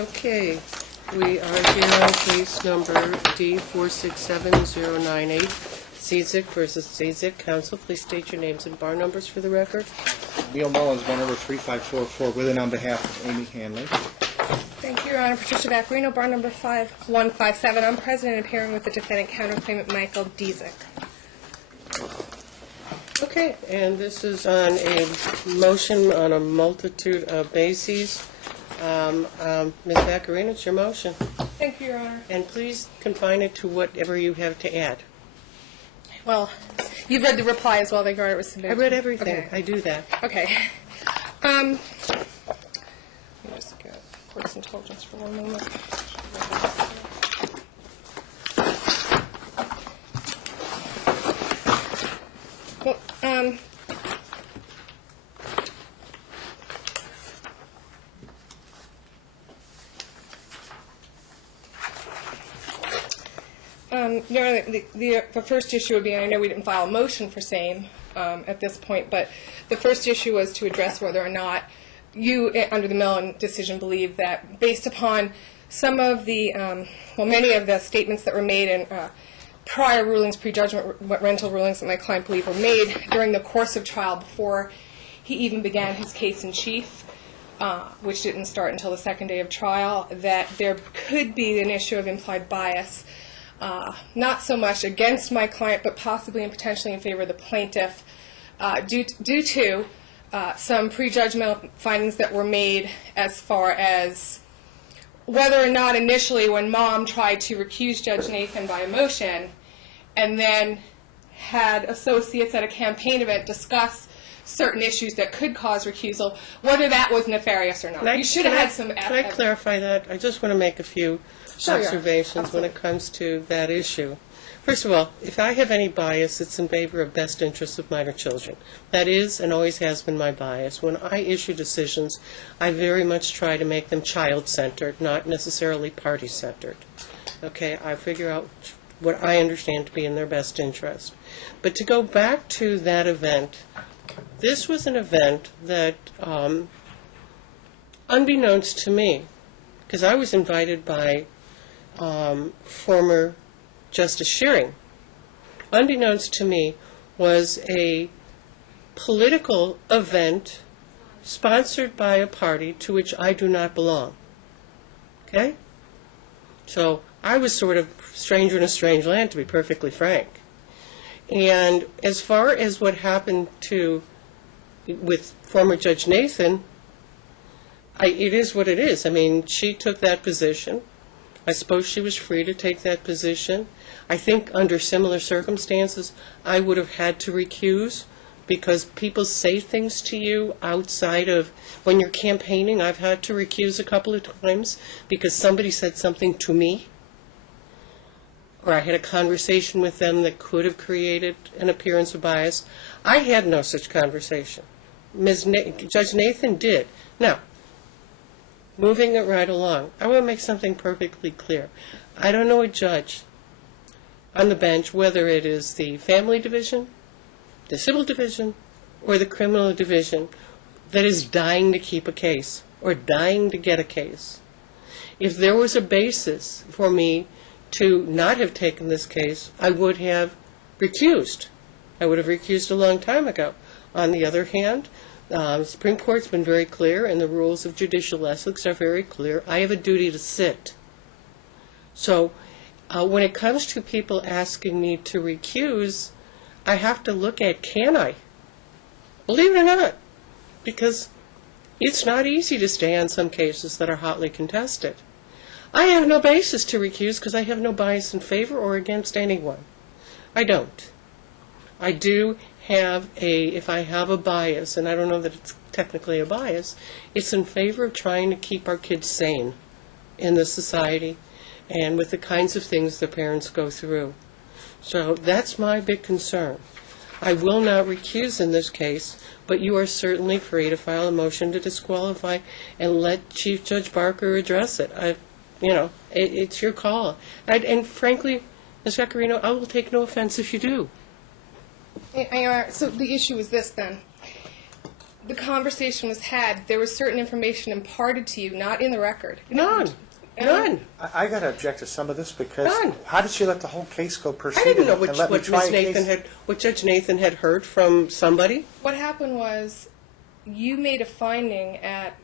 Okay, we are here on case number D467098, Dziedzic versus Dziedzic. Counsel, please state your names and bar numbers for the record. Neil Mullins, bar number 3544, with and on behalf of Amy Hanley. Thank you, Your Honor. Patricia Vaccarino, bar number 5157. I'm present and appearing with the defendant counterclaimant Michael Dziedzic. Okay, and this is on a motion on a multitude of bases. Ms. Vaccarino, it's your motion. Thank you, Your Honor. And please confine it to whatever you have to add. Well, you've read the reply as well. They got it was submitted. I read everything. Okay. I do that. Okay. Let me just get court's intelligence for one moment. Well, Your Honor, the first issue would be, and I know we didn't file a motion for same at this point, but the first issue was to address whether or not you, under the Mellon decision, believe that based upon some of the, many of the statements that were made in prior rulings, prejudgment rental rulings that my client believed were made during the course of trial before he even began his case in chief, which didn't start until the second day of trial, that there could be an issue of implied bias, not so much against my client, but possibly and potentially in favor of the plaintiff, due to some prejudgmental findings that were made as far as whether or not initially when Mom tried to recuse Judge Nathan by a motion and then had associates at a campaign event discuss certain issues that could cause recusal, whether that was nefarious or not. You should have had some... Can I clarify that? I just want to make a few observations when it comes to that issue. First of all, if I have any bias, it's in favor of best interests of minor children. That is and always has been my bias. When I issue decisions, I very much try to make them child-centered, not necessarily party-centered. Okay, I figure out what I understand to be in their best interest. But to go back to that event, this was an event that, unbeknownst to me, because I was invited by former Justice Shearing, unbeknownst to me, was a political event sponsored by a party to which I do not belong. Okay? So I was sort of stranger in a strange land, to be perfectly frank. And as far as what happened with former Judge Nathan, it is what it is. I mean, she took that position. I suppose she was free to take that position. I think under similar circumstances, I would have had to recuse because people say things to you outside of, when you're campaigning, I've had to recuse a couple of times because somebody said something to me, or I had a conversation with them that could have created an appearance of bias. I had no such conversation. Judge Nathan did. Now, moving it right along, I want to make something perfectly clear. I don't know a judge on the bench, whether it is the family division, the civil division, or the criminal division, that is dying to keep a case or dying to get a case. If there was a basis for me to not have taken this case, I would have recused. I would have recused a long time ago. On the other hand, the Supreme Court's been very clear, and the rules of judicial ethics are very clear. I have a duty to sit. So when it comes to people asking me to recuse, I have to look at, can I? Believe it or not, because it's not easy to stay on some cases that are hotly contested. I have no basis to recuse because I have no bias in favor or against anyone. I don't. I do have if I have a bias, and I don't know that it's technically a bias, it's in favor of trying to keep our kids sane in the society and with the kinds of things the parents go through. So that's my big concern. I will not recuse in this case, but you are certainly free to file a motion to disqualify and let Chief Judge Barker address it. It's your call. And frankly, Ms. Vaccarino, I will take no offense if you do. So the issue is this then. the conversation was had, there was certain information imparted to you, not in the record. None. None. I got to object to some of this because None. how did she let the whole case go proceed? I didn't know and let me what try Ms. a Nathan case? what Judge Nathan had heard from somebody. What happened was you made a finding at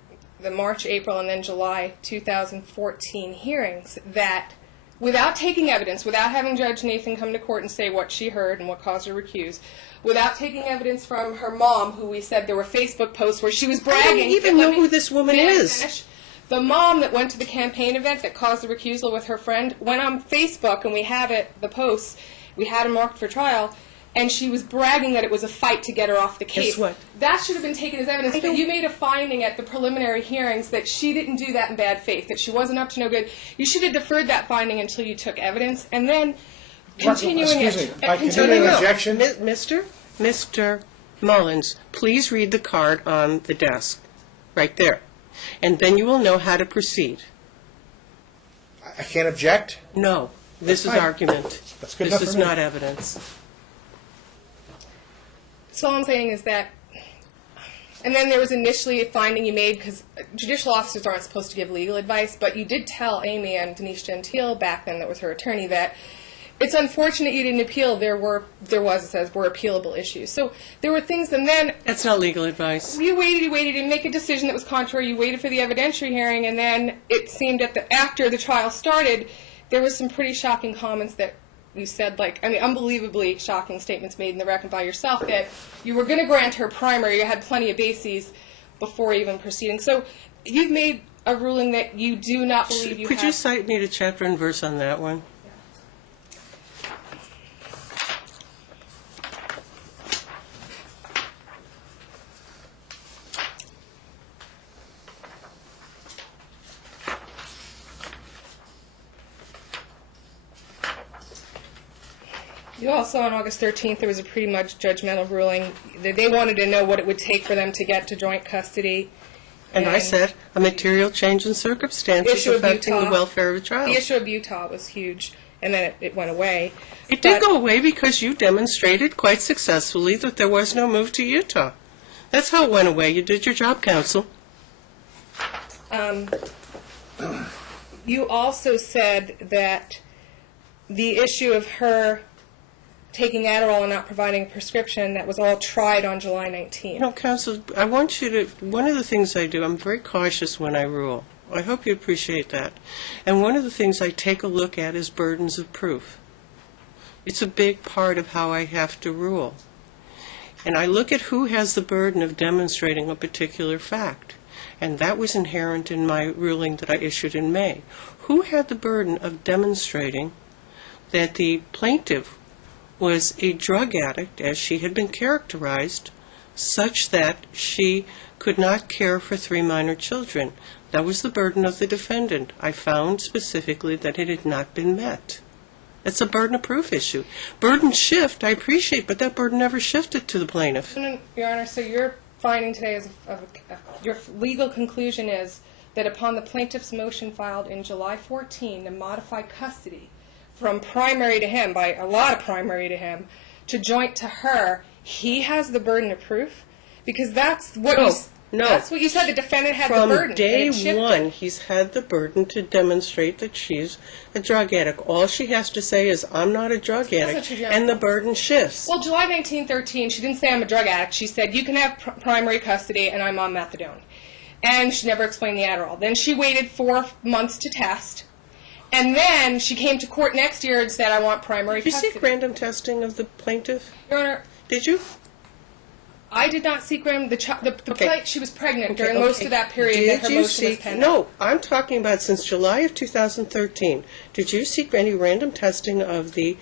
the March, April, and then July 2014 hearings that without taking evidence, without having Judge Nathan come to court and say what she heard and what caused her recuse, without taking evidence from her mom, who we said there were Facebook posts where she was bragging. I don't even know who this woman is. The mom that went to the campaign event that caused the recusal with her friend went on Facebook, and we have it, the posts, we had them marked for trial, and she was bragging that it was a fight to get her off the case. Guess what? That should have been taken as evidence, but you made a finding at the preliminary hearings that she didn't do that in bad faith, that she wasn't up to no good. You should have deferred that finding until you took evidence, and then continuing Excuse me, it. by continuing objection? Mr. Mullins, please read the card on the desk, right there, and then you will know how to proceed. I can't object? No, this is fine. argument. That's good This enough is for me. not evidence. So all I'm saying is that, and then there was initially a finding you made, because judicial officers aren't supposed to give legal advice, but you did tell Amy and Denise Gentile back then, that was her attorney, that it's unfortunate you didn't appeal. Were appealable issues. So there were things, and then That's not legal advice. you waited, and make a decision that was contrary. You waited for the evidentiary hearing, and then it seemed after the trial started, there was some pretty shocking comments that you said, unbelievably shocking statements made in the record by yourself, that you were going to grant her primary. You had plenty of bases before even proceeding. So you've made a ruling that you do not believe you have. Could you cite me to chapter and verse on that one? You also, on August 13th, there was a pretty much judgmental ruling. They wanted to know what it would take for them to get to joint custody. And I said, a material change in circumstances Issue of affecting the Utah. welfare of the child. The issue of Utah was huge, and then it went away. It did But- go away because you demonstrated quite successfully that there was no move to Utah. That's how it went away. You did your job, counsel. You also said that the issue of her taking Adderall and not providing a prescription, that was all tried on July 19th. You know, counsel, I want you to, one of the things I do, I'm very cautious when I rule. I hope you appreciate that. And one of the things I take a look at is burdens of proof. It's a big part of how I have to rule. And I look at who has the burden of demonstrating a particular fact. And that was inherent in my ruling that I issued in May. Who had the burden of demonstrating that the plaintiff was a drug addict, as she had been characterized, such that she could not care for 3 minor children? That was the burden of the defendant. I found specifically that it had not been met. It's a burden of proof issue. Burden shift, I appreciate, but that burden never shifted to the plaintiff. Your Honor, so your finding today is, your legal conclusion is that upon the plaintiff's motion filed in July 14 to modify custody from primary to him, by a lot of primary to him, to joint to her, he has the burden of proof? Because that's what that's what you said, the defendant had the burden. From day and it shifted. one, he's had the burden to demonstrate that she's a drug addict. All she has to say is, I'm not a drug addict, what she's and the burden shifts. Well, July 1913, she didn't say I'm a drug addict. She said, you can have primary custody and I'm on methadone. And she never explained the Adderall. Then she waited 4 months to test. And then she came to court next year and said, I want primary Did you custody. seek random testing of the plaintiff? Your Honor, Did you? I did not seek random. Okay. She was pregnant during most of that period Did that her you motion was seek? pending. No, I'm talking about since July of 2013. Did you seek any random testing of the,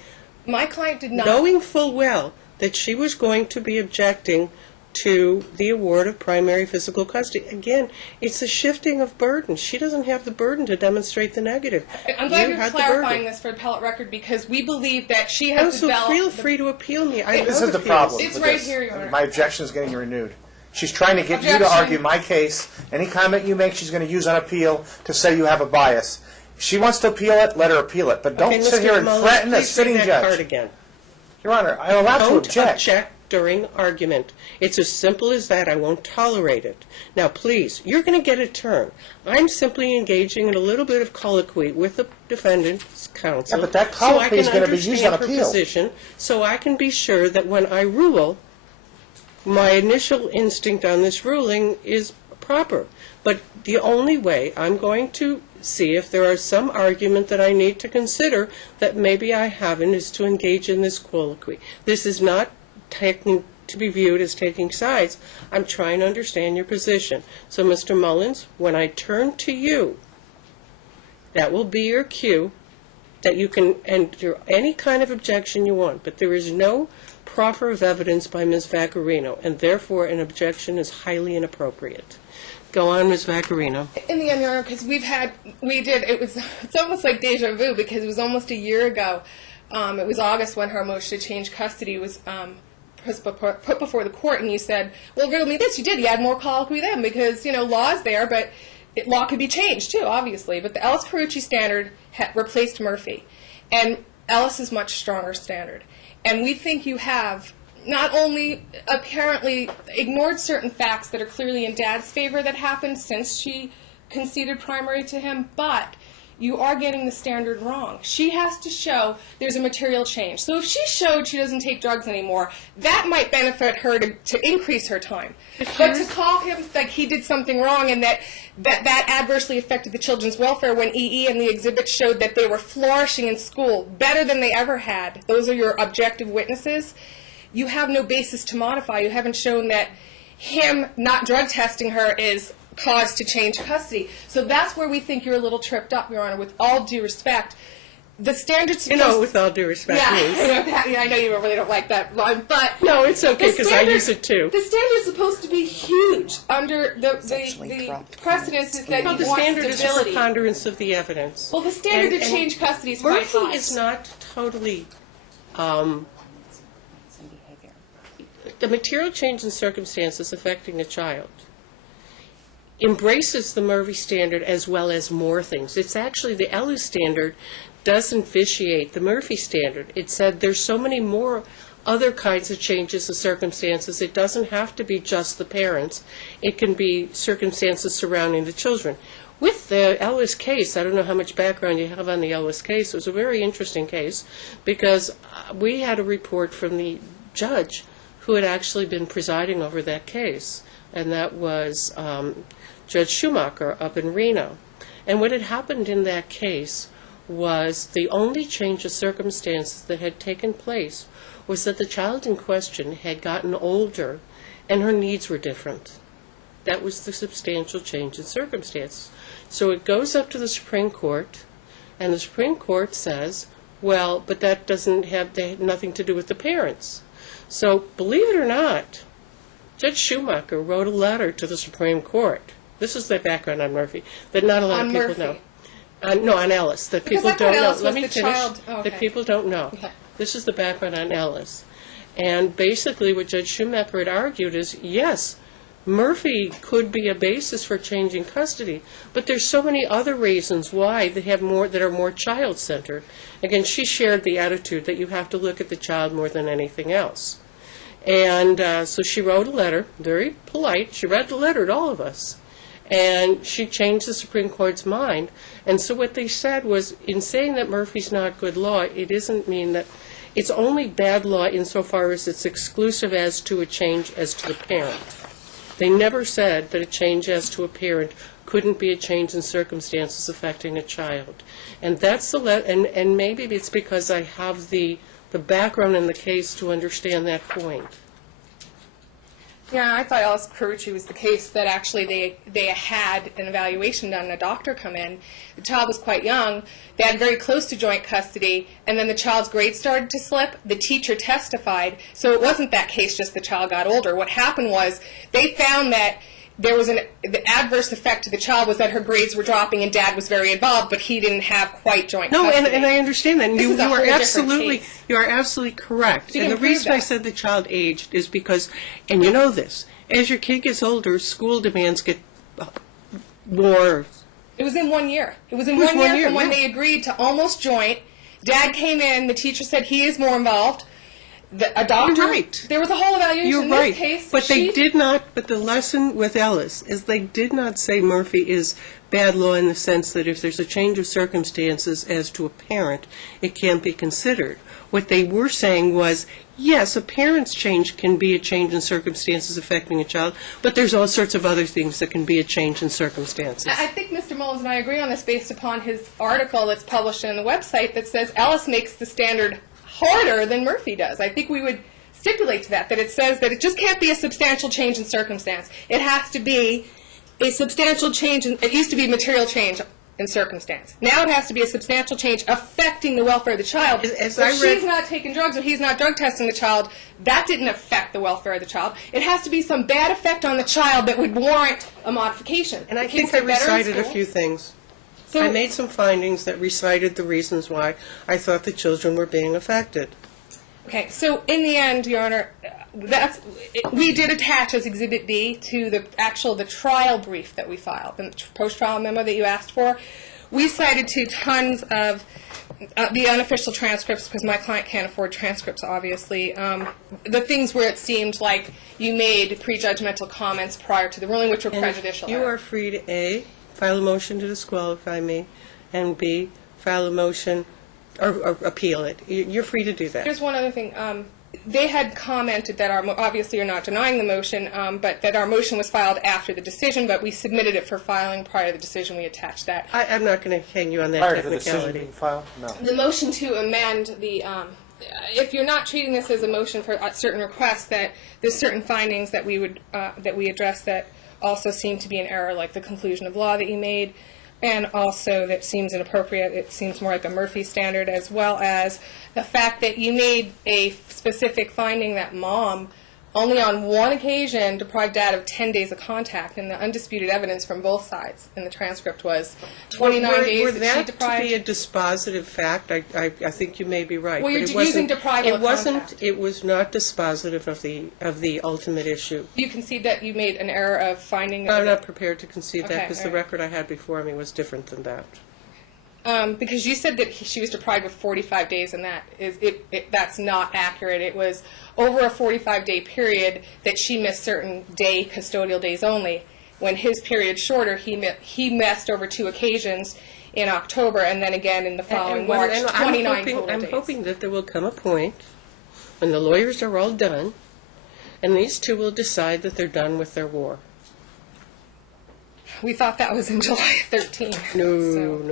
My client did not. knowing full well that she was going to be objecting to the award of primary physical custody? Again, it's a shifting of burden. She doesn't have the burden to demonstrate the negative. I'm glad You you're had the clarifying burden. this for appellate record, because we believe that she has Also, developed... feel free to appeal me. I This love is the appeals. problem. It's with right this. here, Your Honor. My objection is getting renewed. She's trying to get you to Objection. argue my case. Any comment you make, she's going to use on appeal to say you have a bias. If she wants to appeal it, let her appeal it. But don't Okay, sit Mr. here and Mullins, threaten a please sitting read that card judge. again. Your Honor, I am allowed to Don't object. during argument. It's as simple as that. I won't tolerate it. Now, please, you're going to get a turn. I'm simply engaging in a little bit of colloquy with the defendant's counsel. Yeah, but that colloquy is going to be used on appeal. Position, so I can be sure that when I rule, my initial instinct on this ruling is proper. But the only way I'm going to see if there are some argument that I need to consider that maybe I haven't is to engage in this colloquy. This is not to be viewed as taking sides. I'm trying to understand your position. So, Mr. Mullins, when I turn to you, that will be your cue that you can enter any kind of objection you want, but there is no proffer of evidence by Ms. Vaccarino, and therefore an objection is highly inappropriate. Go on, Ms. Vaccarino. In the end, Your Honor, because it's almost like deja vu, because it was almost a year ago. It was August when her motion to change custody was put before the court, and you said, well, really this, you did. You had more colloquy then, because, law's there, but law could be changed, too, obviously. But the Ellis-Carucci standard replaced Murphy, and Ellis is much stronger standard. And we think you have not only apparently ignored certain facts that are clearly in Dad's favor that happened since she conceded primary to him, but you are getting the standard wrong. She has to show there's a material change. So if she showed she doesn't take drugs anymore, that might benefit her to increase her time. But to call him like he did something wrong and that adversely affected the children's welfare when EE and the exhibit showed that they were flourishing in school better than they ever had, those are your objective witnesses, you have no basis to modify. You haven't shown that him not drug testing her is cause to change custody. So that's where we think you're a little tripped up, Your Honor, with all due respect. The standard's supposed with all due respect means. I know you really don't like that line, but no, it's okay because I use it too. The standard's supposed to be huge under the precedence is that you want stability. The standard is a preponderance of the evidence. Well, the standard to change custody is quite high. Murphy is not totally the material change in circumstances affecting a child embraces the Murphy standard as well as more things. It's actually the Ellis standard doesn't vitiate the Murphy standard. It said there's so many more other kinds of changes in circumstances. It doesn't have to be just the parents. It can be circumstances surrounding the children. With the Ellis case, I don't know how much background you have on the Ellis case. It was a very interesting case because we had a report from the judge who had actually been presiding over that case, and that was Judge Schumacher up in Reno. And what had happened in that case was the only change of circumstances that had taken place was that the child in question had gotten older and her needs were different. That was the substantial change in circumstances. So it goes up to the Supreme Court, and the Supreme Court says, well, but that doesn't have nothing to do with the parents. So, believe it or not, Judge Schumacher wrote a letter to the Supreme Court. This is the background on Murphy, that not a lot of people know. No, on Ellis, that people don't know. Let me finish. That people don't know. Okay. This is the background on Ellis. And basically what Judge Schumacher had argued is, yes, Murphy could be a basis for changing custody, but there's so many other reasons why they have more that are more child-centered. Again, she shared the attitude that you have to look at the child more than anything else. And so she wrote a letter, very polite. She read the letter to all of us. And she changed the Supreme Court's mind. And so what they said was, in saying that Murphy's not good law, it doesn't mean that it's only bad law insofar as it's exclusive as to a change as to the parent. They never said that a change as to a parent couldn't be a change in circumstances affecting a child. And that's the and maybe it's because I have the background in the case to understand that point. Yeah, I thought Ellis-Carucci was the case that actually they had an evaluation done and a doctor come in. The child was quite young. They had very close to joint custody, and then the child's grades started to slip. The teacher testified. So it wasn't that case just the child got older. What happened was they found that there was the adverse effect to the child was that her grades were dropping and Dad was very involved, but he didn't have quite joint custody. No, and I understand that. You are absolutely correct. And the reason I said the child aged is because, and you know this, as your kid gets older, school demands get more. It was in 1 year. It was in 1 year from when they agreed to almost joint. Dad came in. The teacher said he is more involved. a doctor. You're right. There was a whole evaluation. You're in right. this case. But they did not, but the lesson with Ellis is they did not say Murphy is bad law in the sense that if there's a change of circumstances as to a parent, it can't be considered. What they were saying was, yes, a parent's change can be a change in circumstances affecting a child, but there's all sorts of other things that can be a change in circumstances. I think Mr. Mullins and I agree on this based upon his article that's published on the website that says Ellis makes the standard harder than Murphy does. I think we would stipulate to that it says that it just can't be a substantial change in circumstance. It has to be a substantial change. It used to be material change in circumstance. Now it has to be a substantial change affecting the welfare of the child. If she's not taking drugs or he's not drug testing the child, that didn't affect the welfare of the child. It has to be some bad effect on the child that would warrant a modification. And I think I recited a few things. So, I made some findings that recited the reasons why I thought the children were being affected. okay, so in the end, Your Honor, we did attach as Exhibit B to the trial brief that we filed, the post-trial memo that you asked for. We cited to tons of the unofficial transcripts, because my client can't afford transcripts, obviously. The things where it seemed like you made prejudgmental comments prior to the ruling, which were prejudicial. You are free to A, file a motion to disqualify me, and B, file a motion or appeal it. You're free to do that. Here's one other thing. They had commented that obviously you're not denying the motion, but that our motion was filed after the decision, but we submitted it for filing prior to the decision. We attached that. I'm not going to hang you on that Prior to the decision technicality. being filed? No. The motion to amend the, if you're not treating this as a motion for certain requests, that there's certain findings that we addressed that also seem to be an error, like the conclusion of law that you made, and also that seems inappropriate. It seems more like a Murphy standard, as well as the fact that you made a specific finding that mom only on one occasion deprived dad of 10 days of contact, and the undisputed evidence from both sides in the transcript was 29 days that she deprived. To be a dispositive fact, I think you may be right. Well, but you're it wasn't, using deprival of contact. It was not dispositive of the ultimate issue. You concede that you made an error of finding. I'm not prepared to concede that Okay, because all the right. record I had before me was different than that. Because you said that she was deprived of 45 days, and that's not accurate. It was over a 45-day period that she missed certain custodial days only. When his period shorter, he missed over 2 occasions in October, and then again in the following March, 29 total days. I'm hoping that there will come a point when the lawyers are all done, and these two will decide that they're done with their war. We thought that was in July 13. No.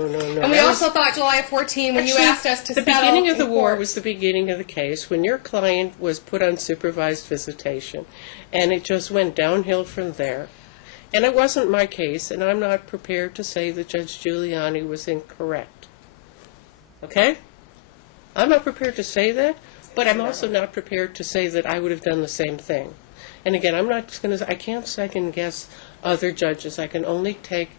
And we also thought July 14 when you asked us to settle. The beginning of the in war court. was the beginning of the case when your client was put on supervised visitation, and it just went downhill from there. And it wasn't my case, and I'm not prepared to say that Judge Giuliani was incorrect. Okay? I'm not prepared to say that, but I'm also not prepared to say that I would have done the same thing. And again, I can't second guess other judges. I can only take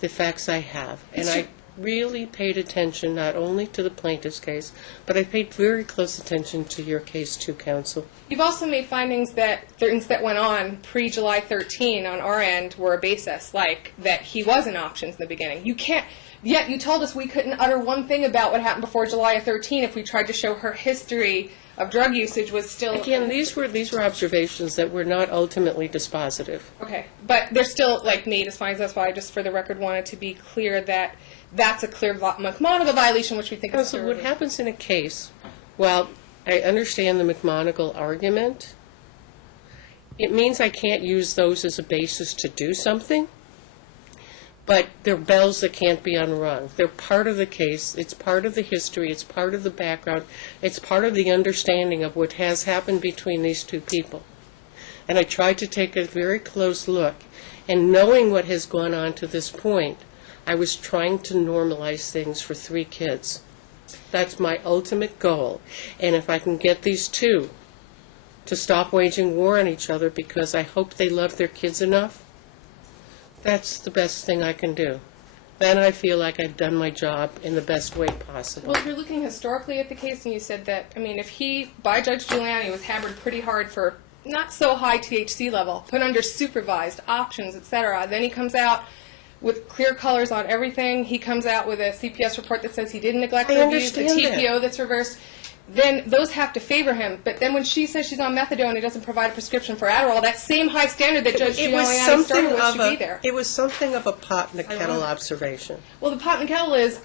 the facts I have. And I really paid attention not only to the plaintiff's case, but I paid very close attention to your case too, counsel. You've also made findings that things that went on pre-July 13 on our end were a basis, like that he was in options in the beginning. Yet you told us we couldn't utter one thing about what happened before July 13 if we tried to show her history of drug usage was still... Again, these were observations that were not ultimately dispositive. Okay, but they're still, made as findings. That's why I just, for the record, wanted to be clear that that's a clear McMonagle violation, which we think is... So what happens in a case, well, I understand the McMonagle argument. It means I can't use those as a basis to do something, but they're bells that can't be unrung. They're part of the case. It's part of the history. It's part of the background. It's part of the understanding of what has happened between these two people. And I tried to take a very close look. And knowing what has gone on to this point, I was trying to normalize things for 3 kids. That's my ultimate goal. And if I can get these two to stop waging war on each other because I hope they love their kids enough, that's the best thing I can do. Then I feel like I've done my job in the best way possible. Well, if you're looking historically at the case, and you said that, if he, by Judge Giuliani, was hammered pretty hard for not so high THC level, put under supervised options, etc., then he comes out with clear colors on everything. He comes out with a CPS report that says he didn't neglect or abuse, a TPO that's reversed. then those have to favor him. But then when she says she's on methadone and doesn't provide a prescription for Adderall, that same high standard that Judge Giuliani started with should be there. It was something of a pot in the kettle observation. Well, the pot in the kettle is,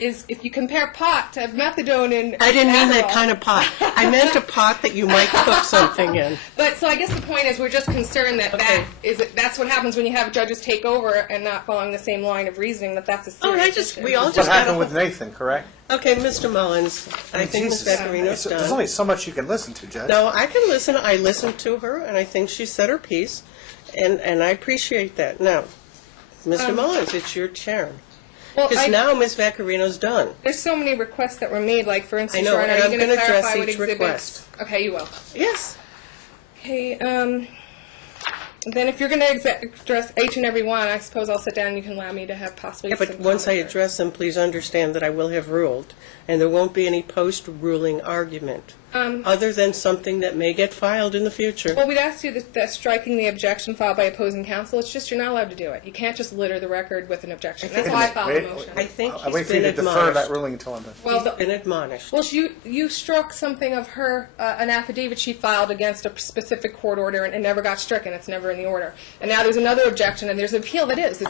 if you compare pot to methadone and I didn't mean that Adderall. kind of pot. I meant a pot that you might cook something in. But so I guess the point is we're just concerned that Okay. that's what happens when you have judges take over and not following the same line of reasoning, that's a Oh, and serious issue. we all What just got happened a with Nathan, correct? Okay, Mr. Mullins, I think Ms. Jesus. Vaccarino's There's done. only so much you can listen to, Judge. No, I can listen. I listened to her, and I think she said her piece, and I appreciate that. Now, Mr. Mullins, it's your turn. Well, Because now Ms. Vaccarino's done. there's so many requests that were made, like, for instance, I know, Ron, and are I'm you going gonna to address clarify what each exhibits? request. Okay, you will. Yes. Okay, then if you're going to address each and every one, I suppose I'll sit down and you can allow me to have possibly Yeah, but some once I commentary. address them, please understand that I will have ruled, and there won't be any post-ruling argument, other than something that may get filed in the future. Well, we'd ask you that striking the objection filed by opposing counsel, it's just you're not allowed to do it. You can't just litter the record with an objection. That's why I filed the motion. I think I wait he's for you been to defer admonished. that ruling until I'm done. Well, He's been admonished. Well, you struck something of her, an affidavit she filed against a specific court order, and it never got stricken. It's never in the order. And now there's another objection, and there's an appeal that is.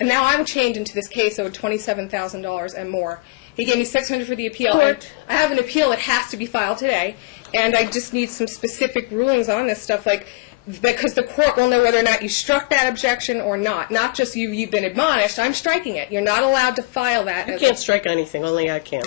And now I'm chained into this case owed $27,000 and more. He gave me $600 for the appeal. And Court. I have an appeal that has to be filed today, and I just need some specific rulings on this stuff, like, because the court will know whether or not you struck that objection or not. Not just you've been admonished. I'm striking it. You're not allowed to file that. You can't strike anything, only I can.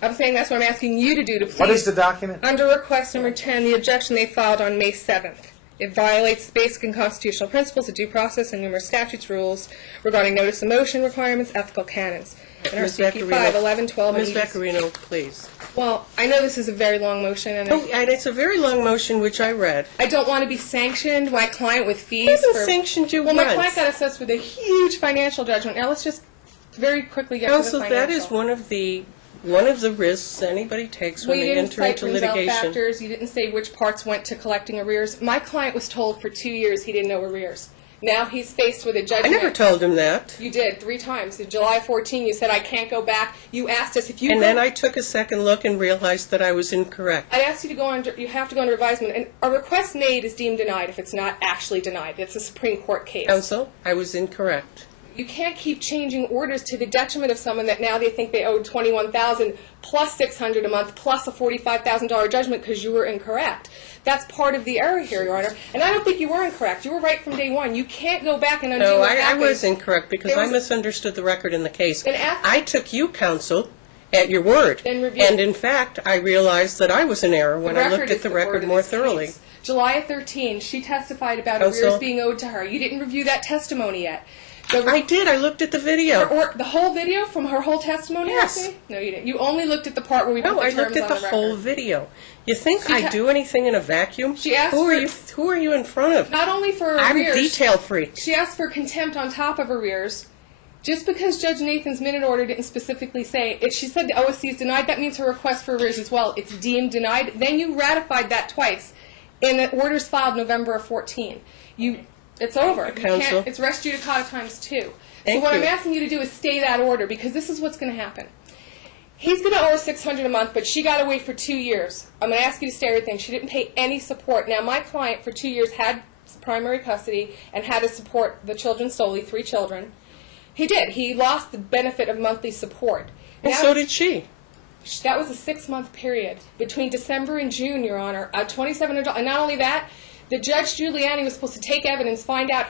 I'm saying that's what I'm asking you to do, to please. What is the document? Under request number 10, the objection they filed on May 7th. It violates basic and constitutional principles of due process and numerous statutes, rules regarding notice of motion requirements, ethical canons. Ms. NRCP 5, Vaccarino. 11, 12, and Ms. 80. Vaccarino, please. Well, I know this is a very long motion, and Oh, and it's a very long motion, which I read. I don't want to be sanctioned, my client, with fees. I haven't sanctioned you Well, my once. client got assessed with a huge financial judgment. Now, let's just very quickly get Counsel, to the financial. that is one of the risks anybody takes when Well, you they didn't enter cite into Grimsell litigation. factors. You didn't say which parts went to collecting arrears. My client was told for 2 years he didn't know arrears. Now he's faced with a I judgment. never told him that. You did 3 times. In July 14, you said, I can't go back. You asked us if you And go. then I took a second look and realized that I was incorrect. I asked you to go under, you have to go under advisement. And a request made is deemed denied if it's not actually denied. It's a Supreme Court case. Counsel, I was incorrect. You can't keep changing orders to the detriment of someone that now they think they owed $21,000 plus $600 a month plus a $45,000 judgment because you were incorrect. That's part of the error here, Your Honor. And I don't think you were incorrect. You were right from day one. You can't go back and undo No, what I happened. was incorrect because There I was- misunderstood the record in the case. And after- I took you, counsel, at your word. Then review- And in fact, I realized that I was in error when I looked is at the the record word of more this thoroughly. case. July of 13, she testified about Counsel? arrears being owed to her. You didn't review that testimony yet. I did. I looked at the video. Or the whole video from her whole testimony? Yes. Nancy? No, you didn't. You only looked at the part where we No, put the I terms looked at on the the whole record. video. You think She I ha- do anything in a vacuum? She asked who are for- Who are you in front of? Not only for I'm arrears. detail freak. She asked for contempt on top of arrears. Just because Judge Nathan's minute order didn't specifically say it, she said the OSC is denied, that means her request for arrears as well. It's deemed denied. Then you ratified that twice in the orders filed November of 14. It's over. You Counsel. can't, it's res judicata times 2. Thank so what you. I'm asking you to do is stay that order because this is what's going to happen. He's going to owe her $600 a month, but she got away for 2 years. I'm going to ask you to stay everything. She didn't pay any support. Now, my client for 2 years had primary custody and had to support the children solely, 3 children. He did. He lost the benefit of monthly support. And Now- so did she. that was a 6-month period between December and June, Your Honor. $2,700. And not only that, the Judge Giuliani was supposed to take evidence, find out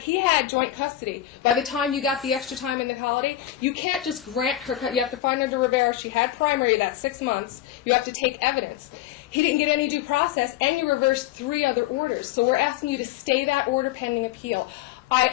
he had joint custody. By the time you got the extra time in the holiday, you can't just grant her. You have to find under Rivera. She had primary that 6 months. You have to take evidence. He didn't get any due process, and you reversed 3 other orders. So we're asking you to stay that order pending appeal.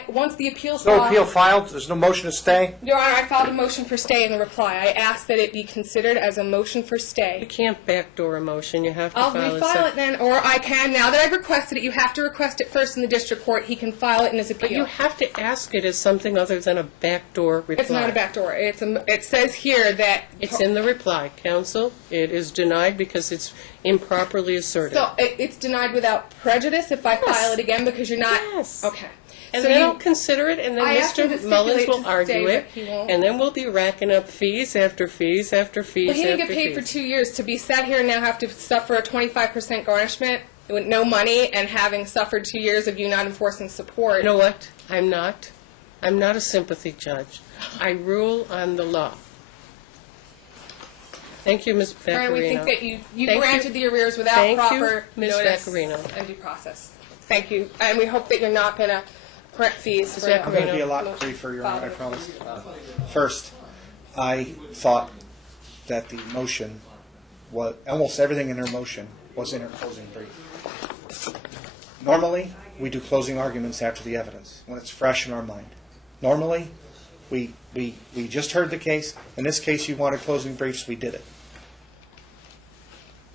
Once the appeal's No filed, appeal filed? There's no motion to stay? Your Honor, I filed a motion for stay in the reply. I asked that it be considered as a motion for You stay. can't backdoor a motion. You have to I'll file refile it then, or I can. Now that I've requested it, you have to request it first in the district court. He can file it in his But you appeal. have to ask it as something other than a backdoor reply. It's not a backdoor. It says here that... It's in the reply, counsel. It is denied because it's improperly asserted. So it's denied without prejudice if I Yes. file it again because you're not... Yes. Okay. And So then you- I'll consider it, and then I asked him to Mr. Mullins stipulate will to argue stay, it, but he won't. and then we'll be racking up fees after fees after fees Well, he didn't after get paid for fees. 2 years. To be sat here and now have to suffer a 25% garnishment with no money and having suffered 2 years of you not enforcing support. You know what? I'm not a sympathy judge. I rule on the law. Thank you, Ms. Vaccarino. Brian, we think that you Thank you. granted the arrears without Thank you, proper Ms. notice Vaccarino. and due process. Thank you. And we hope that you're not going to correct fees for Vaccarino. I'm going to be a lot briefer, Your Honor, I promise. First, I thought that the motion was, almost everything in her motion was in her closing brief. Normally, we do closing arguments after the evidence, when it's fresh in our mind. Normally, we just heard the case. In this case, you wanted closing briefs, we did it.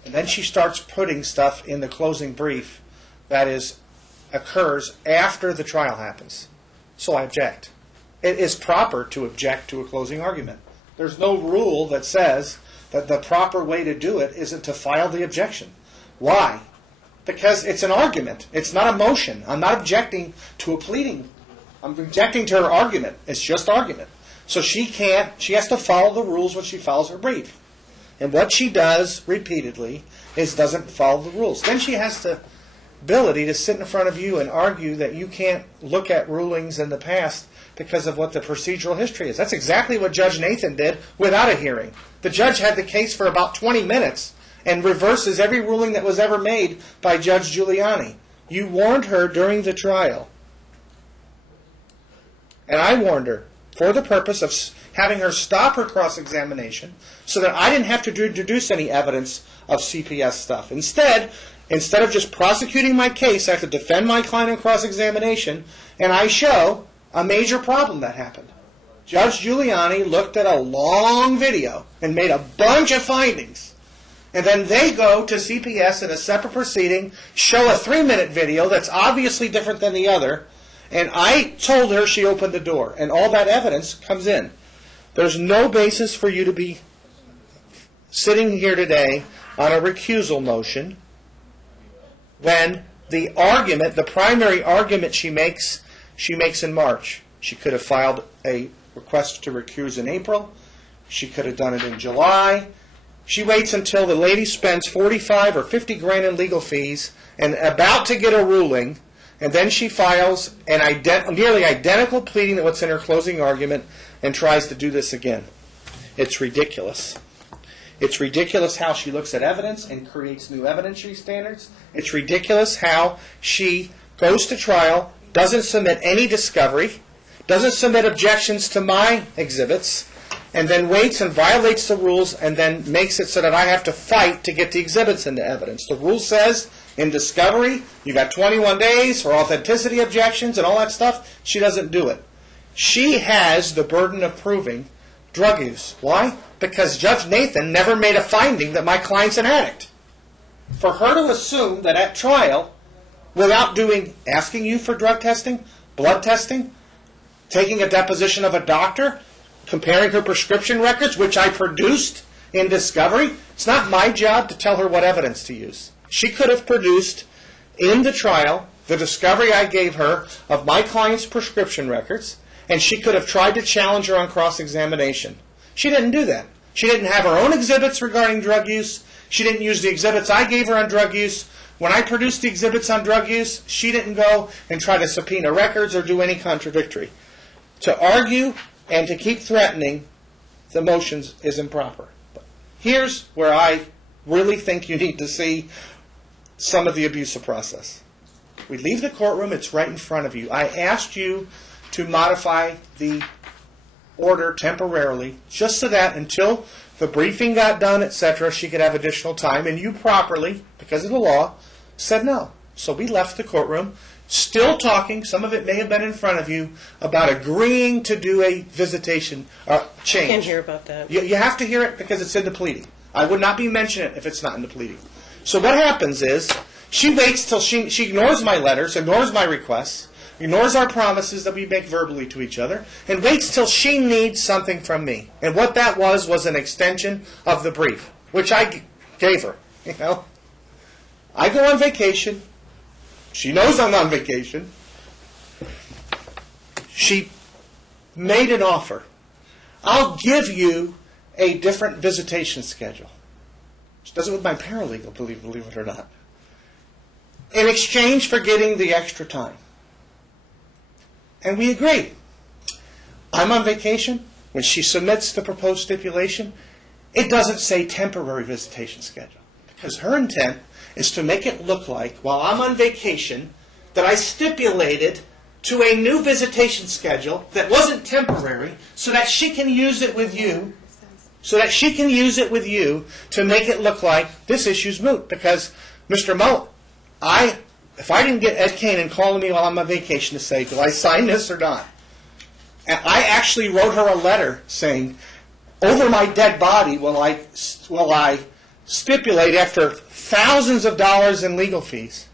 And then she starts putting stuff in the closing brief that occurs after the trial happens. So I object. It is proper to object to a closing argument. There's no rule that says that the proper way to do it isn't to file the objection. Why? Because it's an argument. It's not a motion. I'm not objecting to a pleading. I'm objecting to her argument. It's just argument. So she has to follow the rules when she files her brief. And what she does repeatedly is doesn't follow the rules. Then she has the ability to sit in front of you and argue that you can't look at rulings in the past because of what the procedural history is. That's exactly what Judge Nathan did without a hearing. The judge had the case for about 20 minutes and reverses every ruling that was ever made by Judge Giuliani. You warned her during the trial. And I warned her for the purpose of having her stop her cross-examination so that I didn't have to introduce any evidence of CPS stuff. Instead of just prosecuting my case, I have to defend my client in cross-examination, and I show a major problem that happened. Judge Giuliani looked at a long video and made a bunch of findings. And then they go to CPS in a separate proceeding, show a 3-minute video that's obviously different than the other, and I told her she opened the door, and all that evidence comes in. There's no basis for you to be sitting here today on a recusal motion when the argument, the primary argument she makes in March. She could have filed a request to recuse in April. She could have done it in July. She waits until the lady spends 45 or 50 grand in legal fees and about to get a ruling, and then she files an nearly identical pleading to what's in her closing argument and tries to do this again. It's ridiculous. It's ridiculous how she looks at evidence and creates new evidentiary standards. It's ridiculous how she goes to trial, doesn't submit any discovery, doesn't submit objections to my exhibits, and then waits and violates the rules and then makes it so that I have to fight to get the exhibits into evidence. The rule says in discovery, you got 21 days for authenticity objections and all that stuff. She doesn't do it. She has the burden of proving drug use. Why? Because Judge Nathan never made a finding that my client's an addict. For her to assume that at trial, without asking you for drug testing, blood testing, taking a deposition of a doctor, comparing her prescription records, which I produced in discovery, it's not my job to tell her what evidence to use. She could have produced in the trial the discovery I gave her of my client's prescription records, and she could have tried to challenge her on cross-examination. She didn't do that. She didn't have her own exhibits regarding drug use. She didn't use the exhibits I gave her on drug use. When I produced the exhibits on drug use, she didn't go and try to subpoena records or do any contradictory. To argue and to keep threatening the motions is improper. But here's where I really think you need to see some of the abusive process. We leave the courtroom, it's right in front of you. I asked you to modify the order temporarily, just so that until the briefing got done, etc., she could have additional time, and you properly, because of the law, said no. So we left the courtroom, still talking, some of it may have been in front of you, about agreeing to do a visitation change. I can't hear about that. You have to hear it because it's in the pleading. I would not be mentioning it if it's not in the pleading. So what happens is, she waits till she ignores my letters, ignores my requests, ignores our promises that we make verbally to each other, and waits till she needs something from me. And what that was an extension of the brief, which I gave her. You know, I go on vacation. She knows I'm on vacation. she made an offer. I'll give you a different visitation schedule. She does it with my paralegal, believe it or not. In exchange for getting the extra time. And we agreed. I'm on vacation. When she submits the proposed stipulation, it doesn't say temporary visitation schedule. Because her intent is to make it look like, while I'm on vacation, that I stipulated to a new visitation schedule that wasn't temporary, so that she can use it with you, to make it look like this issue's moot. Because, Mr. Moe, if I didn't get Ed Kanan calling me while I'm on vacation to say, do I sign this or not? And I actually wrote her a letter saying, over my dead body will I stipulate, after thousands of dollars in legal fees,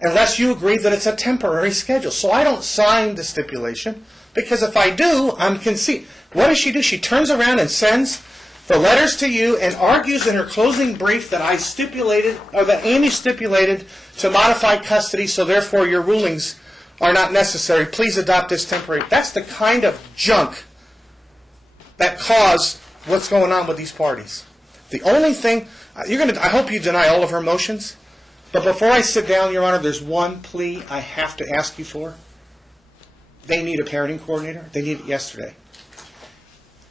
unless you agree that it's a temporary schedule. So I don't sign the stipulation, because if I do, I'm conceding. What does she do? She turns around and sends the letters to you and argues in her closing brief that I stipulated, or that Amy stipulated, to modify custody, so therefore your rulings are not necessary. Please adopt this temporary. That's the kind of junk that caused what's going on with these parties. The only thing, I hope you deny all of her motions, but before I sit down, Your Honor, there's one plea I have to ask you for. They need a parenting coordinator. They need it yesterday.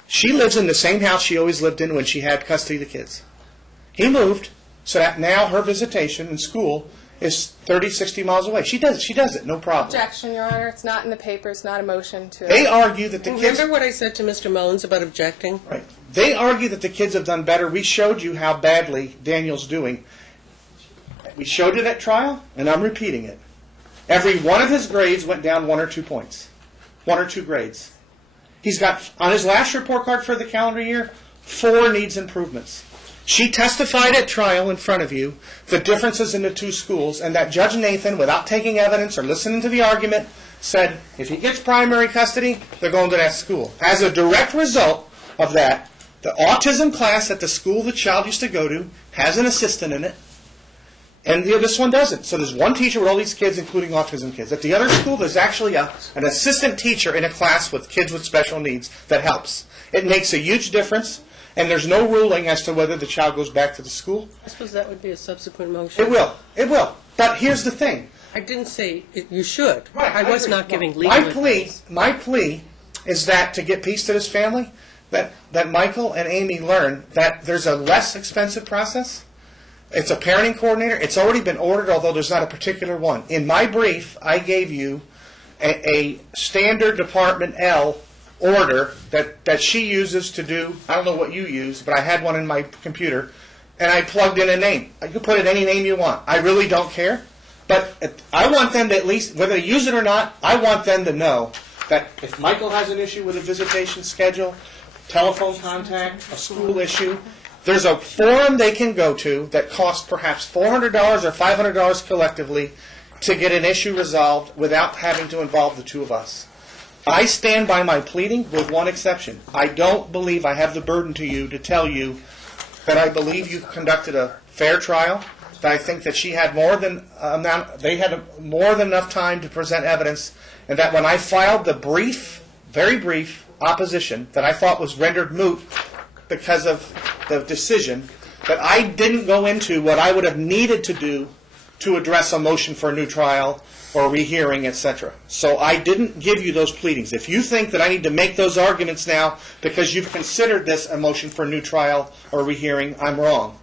She lives in the same house she always lived in when she had custody of the kids. He moved, so that now her visitation in school is 30, 60 miles away. She does it, no problem. Objection, Your Honor. It's not in the paper. It's not a motion to... They argue that the kids... Remember what I said to Mr. Mullins about objecting? Right. They argue that the kids have done better. We showed you how badly Daniel's doing. We showed it at trial, and I'm repeating it. Every one of his grades went down 1 or 2 points. 1 or 2 grades. He's got, on his last report card for the calendar year, 4 needs improvements. She testified at trial in front of you the differences in the 2 schools, and that Judge Nathan, without taking evidence or listening to the argument, said if he gets primary custody, they're going to that school. As a direct result of that, the autism class at the school the child used to go to has an assistant in it, and this one doesn't. So there's one teacher with all these kids, including autism kids. At the other school, there's actually an assistant teacher in a class with kids with special needs that helps. It makes a huge difference. And there's no ruling as to whether the child goes back to the school. I suppose that would be a subsequent motion. It will. It will. But here's the thing. I didn't say you should. Right, I was not giving legal advice. My plea is that to get peace to this family, that Michael and Amy learn that there's a less expensive process. It's a parenting coordinator. It's already been ordered, although there's not a particular one. In my brief, I gave you a standard Department L order that she uses to do, I don't know what you use, but I had one in my computer, and I plugged in a name. You can put in any name you want. I really don't care. But I want them to at least, whether they use it or not, I want them to know that if Michael has an issue with a visitation schedule, telephone contact, a school issue, there's a forum they can go to that costs perhaps $400 or $500 collectively to get an issue resolved without having to involve the 2 of us. I stand by my pleading with one exception. I don't believe I have the burden to you to tell you that I believe you conducted a fair trial, that I think that she had they had more than enough time to present evidence, and that when I filed the brief, very brief, opposition that I thought was rendered moot because of the decision, that I didn't go into what I would have needed to do to address a motion for a new trial or rehearing, etc. So I didn't give you those pleadings. If you think that I need to make those arguments now because you've considered this a motion for a new trial or rehearing, I'm wrong.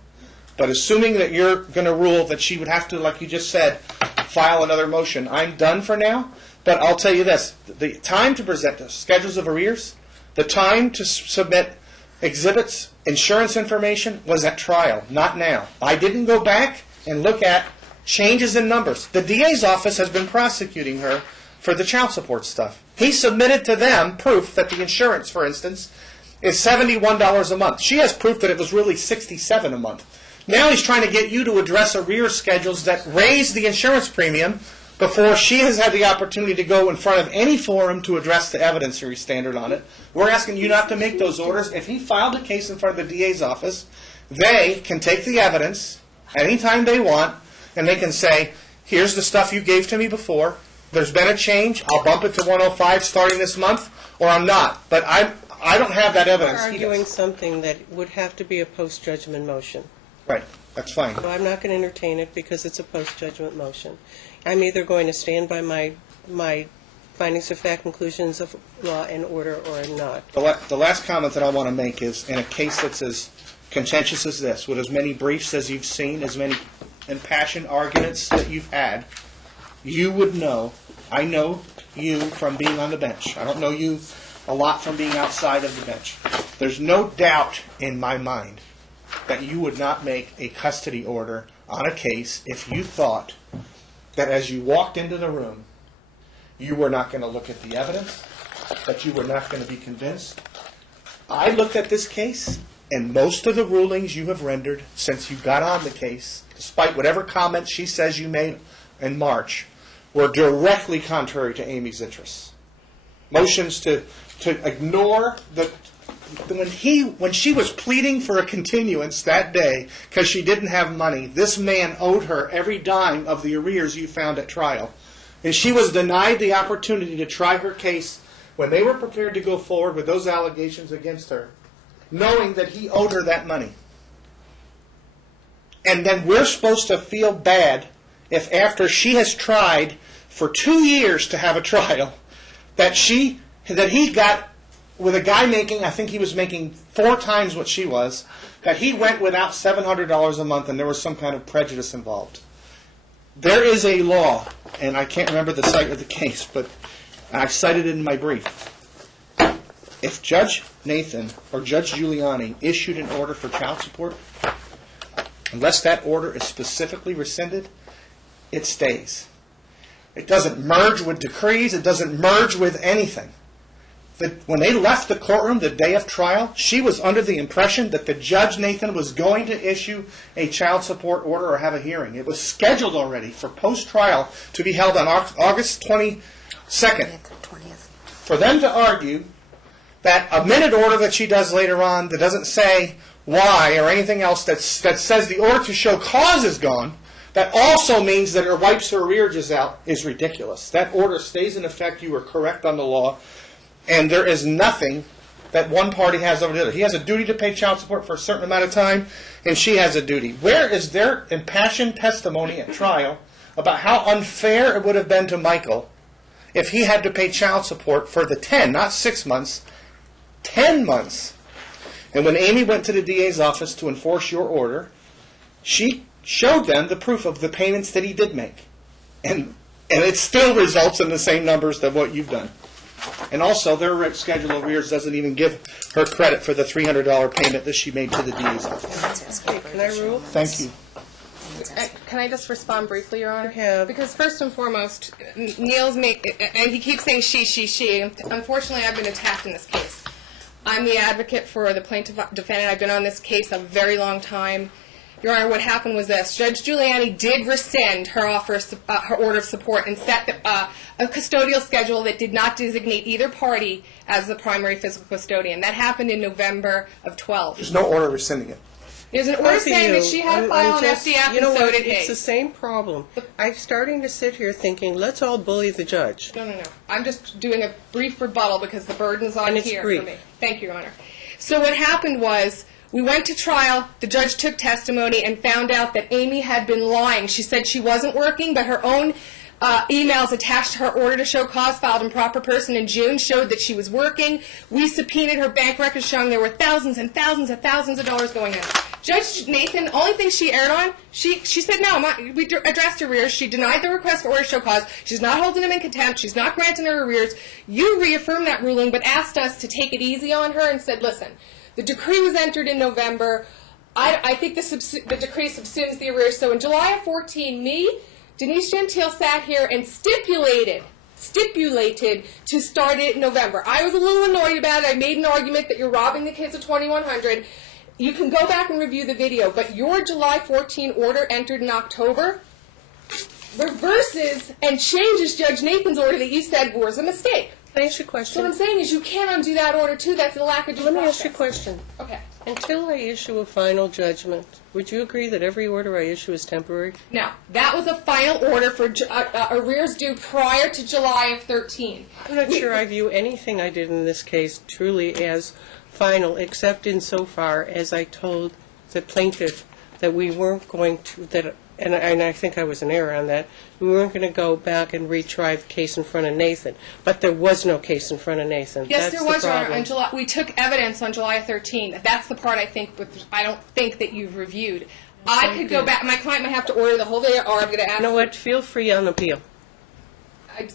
But assuming that you're going to rule that she would have to, like you just said, file another motion, I'm done for now. But I'll tell you this, the time to present the schedules of arrears, the time to submit exhibits, insurance information was at trial, not now. I didn't go back and look at changes in numbers. The DA's office has been prosecuting her for the child support stuff. He submitted to them proof that the insurance, for instance, is $71 a month. She has proof that it was really $67 a month. Now he's trying to get you to address arrears schedules that raise the insurance premium before she has had the opportunity to go in front of any forum to address the evidentiary standard on it. We're asking you not to make those orders. If he filed a case in front of the DA's office, they can take the evidence anytime they want, and they can say, here's the stuff you gave to me before, there's been a change. I'll bump it to 105 starting this month, or I'm not. But I don't have that You're evidence. He arguing does. something that would have to be a post-judgment motion. Right. That's fine. So I'm not going to entertain it because it's a post-judgment motion. I'm either going to stand by my findings of fact, conclusions of law and order, or I'm not. The last comment that I want to make is, in a case that's as contentious as this, with as many briefs as you've seen, as many impassioned arguments that you've had, you would know, I know you from being on the bench. I don't know you a lot from being outside of the bench. There's no doubt in my mind that you would not make a custody order on a case if you thought that as you walked into the room, you were not going to look at the evidence, that you were not going to be convinced. I looked at this case, and most of the rulings you have rendered since you got on the case, despite whatever comments she says you made in March, were directly contrary to Amy's interests. Motions to ignore the... When she was pleading for a continuance that day because she didn't have money, this man owed her every dime of the arrears you found at trial. And she was denied the opportunity to try her case when they were prepared to go forward with those allegations against her, knowing that he owed her that money. And then we're supposed to feel bad if after she has tried for 2 years to have a trial, that he got, with a guy making, I think he was making 4 times what she was, that he went without $700 a month and there was some kind of prejudice involved. There is a law, and I can't remember the site of the case, but I cited it in my brief. If Judge Nathan or Judge Giuliani issued an order for child support, unless that order is specifically rescinded, it stays. It doesn't merge with decrees. It doesn't merge with anything. When they left the courtroom the day of trial, she was under the impression that the Judge Nathan was going to issue a child support order or have a hearing. It was scheduled already for post-trial to be held on August 22nd. For them to argue that a minute order that she does later on that doesn't say why or anything else that says the order to show cause is gone, that also means that her wipes her arrearages out, is ridiculous. That order stays in effect. You are correct on the law. And there is nothing that one party has over the other. He has a duty to pay child support for a certain amount of time, and she has a duty. Where is their impassioned testimony at trial about how unfair it would have been to Michael if he had to pay child support for the 10, not 6 months, 10 months? And when Amy went to the DA's office to enforce your order, she showed them the proof of the payments that he did make. And it still results in the same numbers that what you've done. And also, their schedule of arrears doesn't even give her credit for the $300 payment that she made to the DA's office. Can I rule? Thank you. Can I just respond briefly, Your Honor? You have. Because first and foremost, Neil's and he keeps saying she. Unfortunately, I've been attacked in this case. I'm the advocate for the plaintiff defendant. I've been on this case a very long time. Your Honor, what happened was this. Judge Giuliani did rescind her her order of support and set a custodial schedule that did not designate either party as the primary physical custodian. That happened in November of 12. There's no order rescinding it. There's an order saying that she had to file an FDF, and so did he. It's the same problem. I'm starting to sit here thinking, let's all bully the judge. No. I'm just doing a brief rebuttal because the burden's on And it's here brief. for me. Thank you, Your Honor. So what happened was, we went to trial, the judge took testimony and found out that Amy had been lying. She said she wasn't working, but her own emails attached to her order to show cause filed in proper person in June showed that she was working. We subpoenaed her bank records showing there were thousands and thousands and thousands of dollars going in. Judge Nathan, only thing she erred on, she said no, we addressed her arrears. She denied the request for order to show cause. She's not holding them in contempt. She's not granting her arrears. You reaffirmed that ruling but asked us to take it easy on her and said, listen, the decree was entered in November. I think the decree subsumes the arrears. So in July of 14, Denise Gentile sat here and stipulated to start it in November. I was a little annoyed about it. I made an argument that you're robbing the kids of $2,100. You can go back and review the video, but your July 14 order entered in October reverses and changes Judge Nathan's order that you said was a mistake. Can I ask you a So question? what I'm saying is you can't undo that order, too. That's a lack of due Let me process. ask you a question. Okay. Until I issue a final judgment, would you agree that every order I issue is temporary? Now, that was a final order for arrears due prior to July of 13. I'm not sure I view anything I did in this case truly as final, except insofar as I told the plaintiff that we weren't going to, and I think I was in error on that, we weren't going to go back and retry the case in front of Nathan. But there was no case in front of Nathan. Yes, That's there was, the Your Honor. problem. On July, we took evidence on July 13. That's the part I don't think that you've reviewed. I could go back. My client might have to order the whole video, or I'm going to ask. You know what? Feel free on appeal. I'm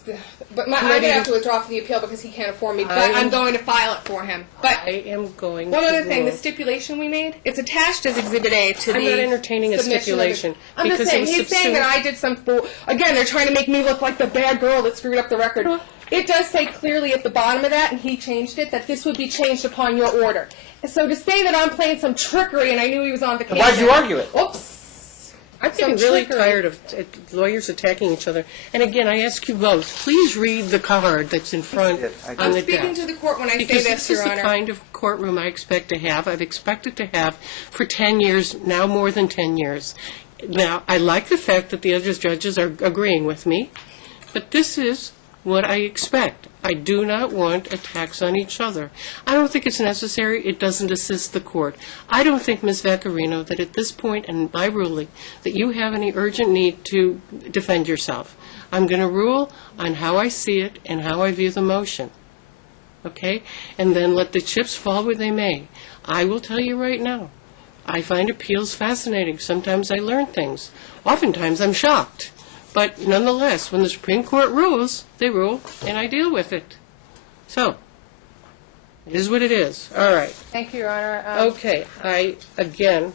going to have to withdraw from the appeal because he can't afford me, but I'm going to file it for him. But I am going one to other thing, rule. the stipulation we made, it's attached as Exhibit A to the I'm not entertaining a submission of the- stipulation, I'm just because saying, it was he's saying that I did some fool. Again, they're trying to make me look like the bad girl that screwed up the record. It does say clearly at the bottom of that, and he changed it, that this would be changed upon your order. So to say that I'm playing some trickery and I knew he was on vacation. Why'd you argue it? Oops. I'm getting really tired of lawyers attacking each other. And again, I ask you both, please read the card that's in front on I'm the speaking desk. to the court when I Because say this this, is Your the Honor. kind of courtroom I expect to have. I've expected to have for 10 years, now more than 10 years. Now, I like the fact that the other judges are agreeing with me, but this is what I expect. I do not want attacks on each other. I don't think it's necessary. It doesn't assist the court. I don't think, Ms. Vaccarino, that at this point in my ruling, that you have any urgent need to defend yourself. I'm going to rule on how I see it and how I view the motion. Okay? And then let the chips fall where they may. I will tell you right now, I find appeals fascinating. Sometimes I learn things. Oftentimes I'm shocked. But nonetheless, when the Supreme Court rules, they rule, and I deal with it. So, it is what it is. All right. Thank you, Your Honor. Okay. I, again,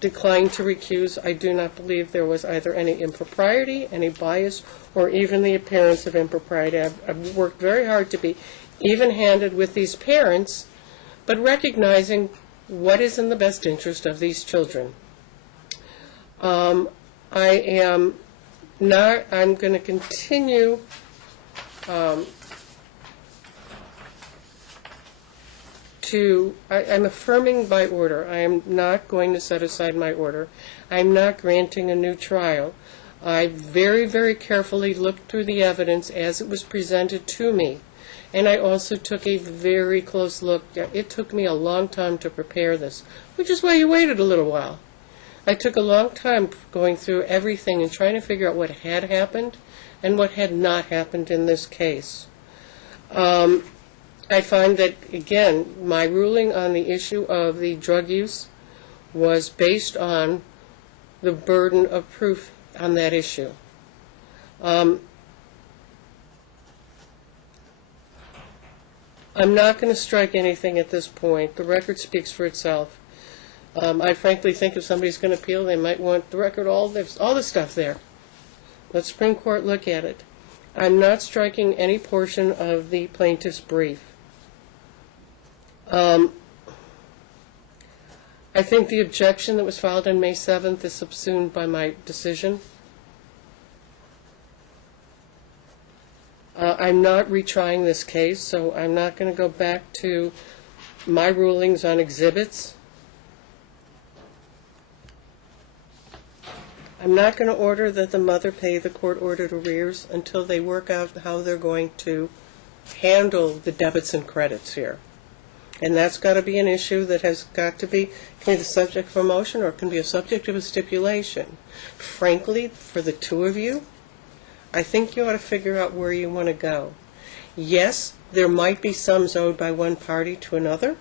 decline to recuse. I do not believe there was either any impropriety, any bias, or even the appearance of impropriety. I've worked very hard to be even-handed with these parents, but recognizing what is in the best interest of these children. I'm going to continue I'm affirming by order. I am not going to set aside my order. I'm not granting a new trial. I very, very carefully looked through the evidence as it was presented to me, and I also took a very close look. It took me a long time to prepare this, which is why you waited a little while. I took a long time going through everything and trying to figure out what had happened and what had not happened in this case. I find that, again, my ruling on the issue of the drug use was based on the burden of proof on that issue. I'm not going to strike anything at this point. The record speaks for itself. I frankly think if somebody's going to appeal, they might want the record, all the stuff there. Let the Supreme Court look at it. I'm not striking any portion of the plaintiff's brief. I think the objection that was filed on May 7th is subsumed by my decision. I'm not retrying this case, so I'm not going to go back to my rulings on exhibits. I'm not going to order that the mother pay the court-ordered arrears until they work out how they're going to handle the debits and credits here. And that's got to be an issue that has got to be, can be the subject of a motion or it can be a subject of a stipulation. Frankly, for the two of you, I think you ought to figure out where you want to go. Yes, there might be sums owed by one party to another,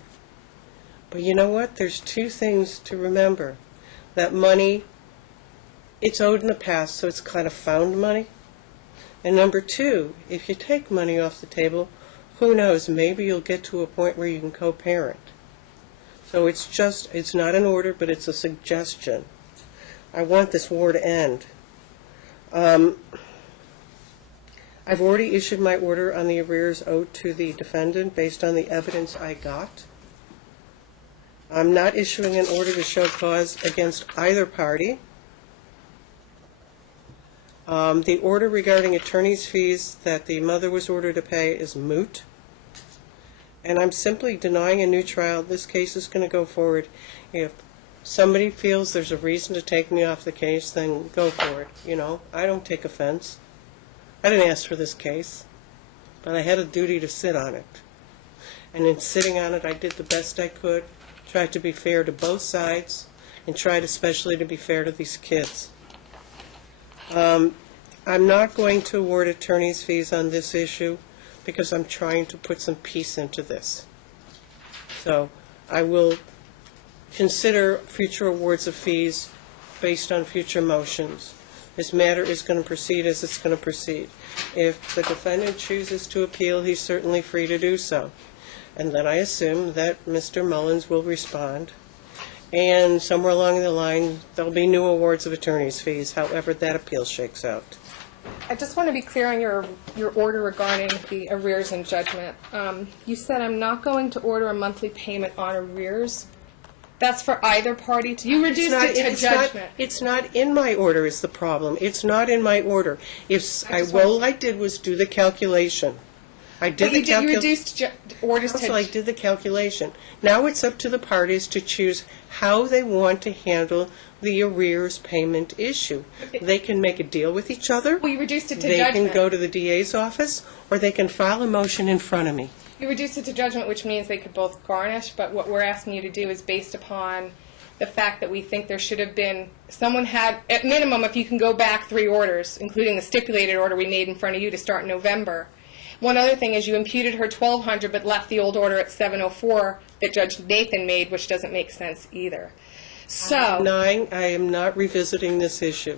but you know what? There's two things to remember. That money, it's owed in the past, so it's kind of found money. And number two, if you take money off the table, who knows, maybe you'll get to a point where you can co-parent. So it's not an order, but it's a suggestion. I want this war to end. I've already issued my order on the arrears owed to the defendant based on the evidence I got. I'm not issuing an order to show cause against either party. The order regarding attorney's fees that the mother was ordered to pay is moot. And I'm simply denying a new trial. This case is going to go forward. If somebody feels there's a reason to take me off the case, then go for it. You know, I don't take offense. I didn't ask for this case, but I had a duty to sit on it. And in sitting on it, I did the best I could, tried to be fair to both sides, and tried especially to be fair to these kids. I'm not going to award attorney's fees on this issue because I'm trying to put some peace into this. So I will consider future awards of fees based on future motions. This matter is going to proceed as it's going to proceed. If the defendant chooses to appeal, he's certainly free to do so. And then I assume that Mr. Mullins will respond. And somewhere along the line, there'll be new awards of attorney's fees, however that appeal shakes out. I just want to be clear on your order regarding the arrears and judgment. You said I'm not going to order a monthly payment on arrears. That's for either party. You reduced it to judgment. It's not in my order is the problem. It's not in my order. All I did was do the calculation. I did the calculation. You reduced orders to... So I did the calculation. Now it's up to the parties to choose how they want to handle the arrears payment issue. They can make a deal with each other. Well, you reduced it to They judgment. can go to the DA's office, or they can file a motion in front of me. You reduced it to judgment, which means they could both garnish, but what we're asking you to do is based upon the fact that we think there should have been, someone had, at minimum, if you can go back 3 orders, including the stipulated order we made in front of you to start in November. One other thing is you imputed her $1,200 but left the old order at $704 that Judge Nathan made, which doesn't make sense either. So... I am not revisiting this issue.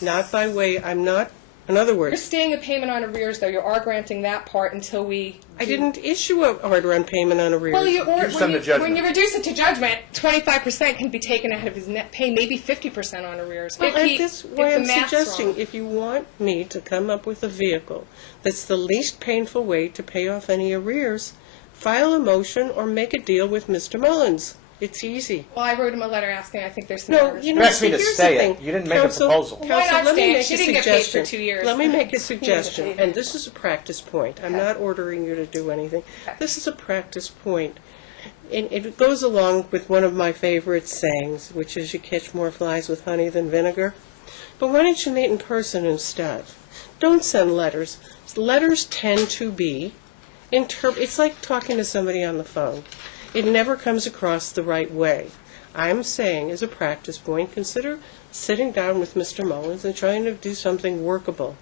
Not by way, I'm not, in other words... You're staying a payment on arrears, though. You are granting that part until we... I didn't issue an order on payment on arrears. Well, Judgment. when you reduce it to judgment, 25% can be taken out of his net pay, maybe 50% on arrears. Well, if that's the why I'm math's suggesting, wrong. if you want me to come up with a vehicle that's the least painful way to pay off any arrears, file a motion or make a deal with Mr. Mullins. It's easy. Well, I wrote him a letter asking. I think there's some No, errors. you know, You asked me to here's the stay it. thing. You didn't make a Counsel, proposal. Why not Counsel, let stay me it? make She a didn't get paid for suggestion. 2 years. Let me make a He didn't suggestion, get paid. and this is a practice point. I'm not ordering you to do anything. This is a practice point. And it goes along with one of my favorite sayings, which is you catch more flies with honey than vinegar. But why don't you meet in person instead? Don't send letters. Letters tend to be, it's like talking to somebody on the phone. It never comes across the right way. I'm saying, as a practice point, consider sitting down with Mr. Mullins and trying to do something workable.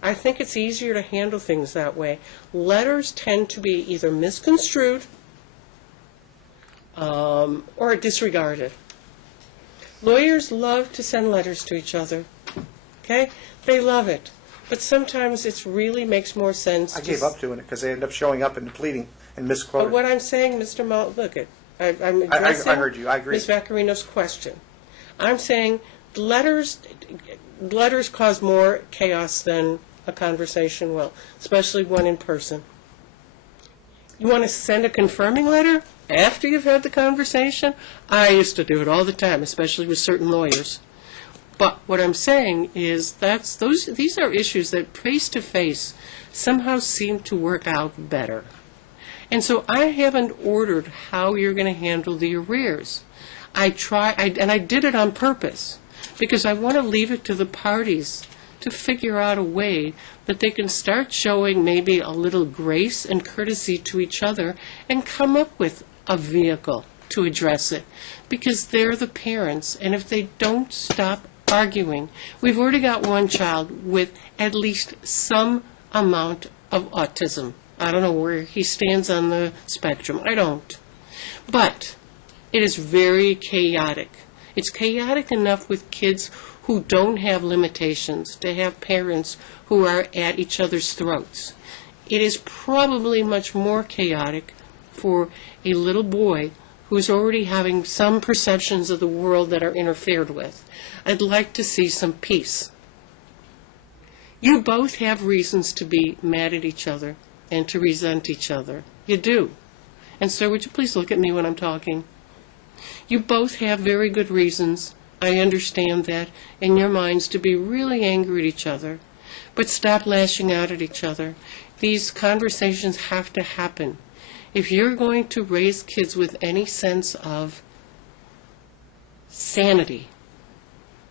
I think it's easier to handle things that way. Letters tend to be either misconstrued or disregarded. Lawyers love to send letters to each other. Okay? They love it. But sometimes it really makes more sense. I gave up doing it because they ended up showing up and pleading and But misquoted. what I'm saying, Mr. Mullins, look, I'm addressing I heard you. I agree. Ms. Vaccarino's question. I'm saying letters cause more chaos than a conversation will, especially one in person. You want to send a confirming letter after you've had the conversation? I used to do it all the time, especially with certain lawyers. But what I'm saying is these are issues that face-to-face somehow seem to work out better. And so I haven't ordered how you're going to handle the arrears. And I did it on purpose, because I want to leave it to the parties to figure out a way that they can start showing maybe a little grace and courtesy to each other and come up with a vehicle to address it, because they're the parents, and if they don't stop arguing, we've already got one child with at least some amount of autism. I don't know where he stands on the spectrum. I don't. But it is very chaotic. It's chaotic enough with kids who don't have limitations to have parents who are at each other's throats. It is probably much more chaotic for a little boy who's already having some perceptions of the world that are interfered with. I'd like to see some peace. You both have reasons to be mad at each other and to resent each other. You do. And sir, would you please look at me when I'm talking? You both have very good reasons. I understand that in your minds to be really angry at each other, but stop lashing out at each other. These conversations have to happen. If you're going to raise kids with any sense of sanity,